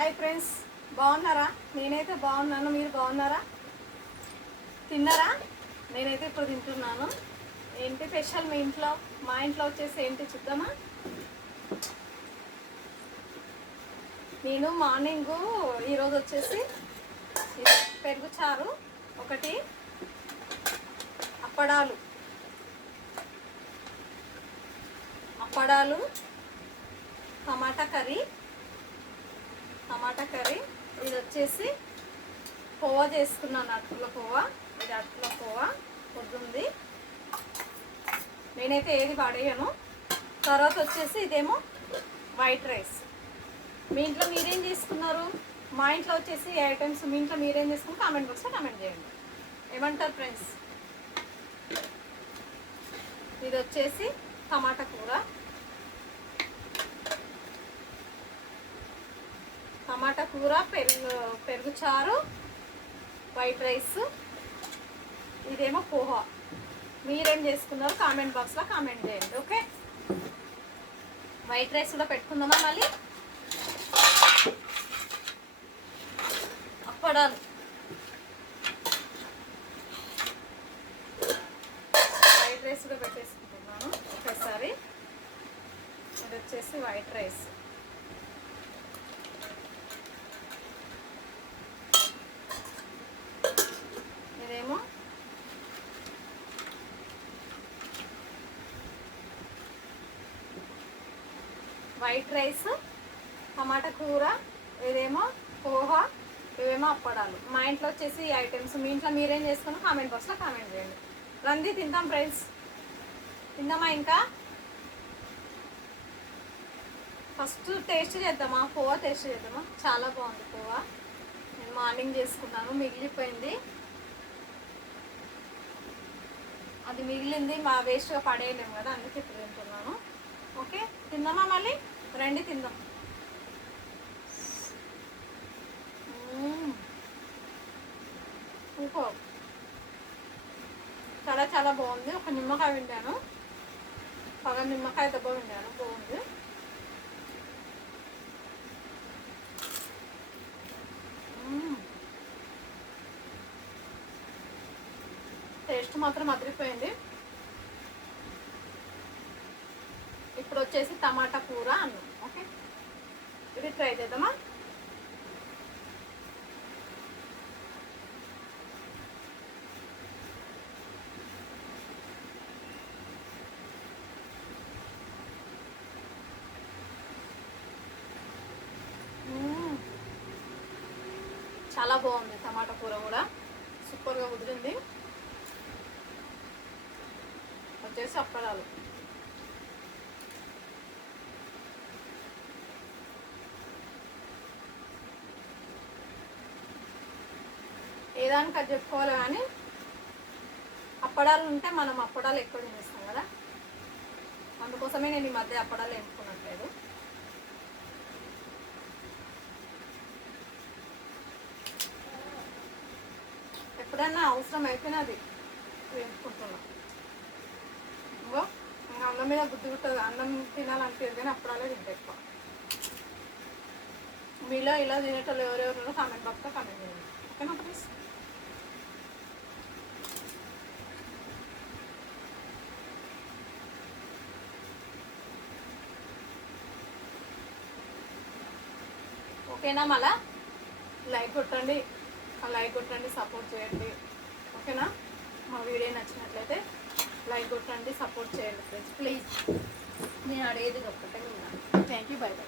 Hi friends, బాగున్నారా? నేనైతే బాగున్నాను. మీరు బాగున్నారా? తిన్నారా? నేనైతే ఇప్పుడు తింటున్నాను. ఏంటి స్పెషల్ మీ ఇంట్లో? మా ఇంట్లో వచ్చేసి ఏంటి చూద్దామా. నేను మార్నింగు ఈరోజు వచ్చేసి పెరుగు చారు ఒకటి, అప్పడాలు టమాటా కర్రీ, ఇది వచ్చేసి కోవా చేసుకున్నాను, అట్ల కోవా. ఇది అట్ల కోవా పొద్దుంది, నేనైతే ఏది పడేయను. తర్వాత వచ్చేసి ఇదేమో వైట్ రైస్. మీ ఇంట్లో మీరేం చేసుకున్నారు? మా ఇంట్లో వచ్చేసి ఐటమ్స్. మీ ఇంట్లో మీరేం చేసుకున్నారు? కామెంట్ బాక్స్లో కామెంట్ చేయండి. ఏమంటారు ఫ్రెండ్స్? ఇది వచ్చేసి టమాటా కూర, పెరుగు చారు, వైట్ రైస్, ఇదేమో పోహా. మీరేం చేసుకున్నారు? కామెంట్ బాక్స్లో కామెంట్ చేయండి. ఓకే, వైట్ రైస్ కూడా పెట్టుకుందామా. మళ్ళీ అప్పడాలు, వైట్ రైస్ కూడా పెట్టేసుకుంటున్నాను ఒకేసారి. ఇది వచ్చేసి వైట్ రైస్, ఇదేమో వైట్ రైస్, టమాటా కూర, ఇదేమో పోహా, ఇవేమో అప్పడాలు. మా ఇంట్లో వచ్చేసి ఈ ఐటమ్స్. మీ ఇంట్లో మీరేం చేసుకున్నా కామెంట్ బాక్స్లో కామెంట్ చేయండి. రండి తిందాం ఫ్రెండ్స్. తిందామా? ఇంకా ఫస్ట్ టేస్ట్ చేద్దామా? పోవా టేస్ట్ చేద్దామా? చాలా బాగుంది పోవా. నేను మార్నింగ్ చేసుకున్నాను, మిగిలిపోయింది. అది మిగిలింది, మా వేస్ట్గా పడేయలేము కదా, అందుకే ఇప్పుడు తింటున్నాను. ఓకే, తిందామా? మళ్ళీ రండి తిందాం. సూపర్, చాలా చాలా బాగుంది. ఒక నిమ్మకాయ విండాను, సగం నిమ్మకాయ దెబ్బ విండాను, బాగుంది. టేస్ట్ మాత్రం అదిరిపోయింది. ఇప్పుడు వచ్చేసి టమాటా కూర అన్నం. ఓకే, ఇది ట్రై చేద్దామా. చాలా బాగుంది. టమాటా కూర కూడా సూపర్గా కుదిరింది. వచ్చేసి అప్పడాలు, ఏదానికి అది చెప్పుకోవాలి కానీ అప్పడాలు ఉంటే మనం అప్పడాలు ఎక్కువ తినేస్తాం కదా, అందుకోసమే నేను ఈ మధ్య అప్పడాలు ఎంచుకున్నట్లేదు. ఎప్పుడన్నా అవసరం అయిపోయినా అది వేసుకుంటున్నాం. ఇంకో ఇంకా అన్నం మీద బుద్ధి ఉంటుంది, అన్నం తినాలనిపించదు కానీ అప్పడాలే తింటే ఎక్కువ. మీలో ఇలా తినేటోళ్ళు ఎవరెవరు కామెంట్ బాక్స్లో కామెంట్ చేయండి. ఓకేనా ప్లీజ్? ఓకేనా? మళ్ళా లైక్ కొట్టండి, సపోర్ట్ చేయండి. ఓకేనా? మా వీడియో నచ్చినట్లయితే లైక్ కొట్టండి, సపోర్ట్ చేయండి ఫ్రెండ్స్ ప్లీజ్. నేను అడిగేది ఒక్కటే. Thank you, by by.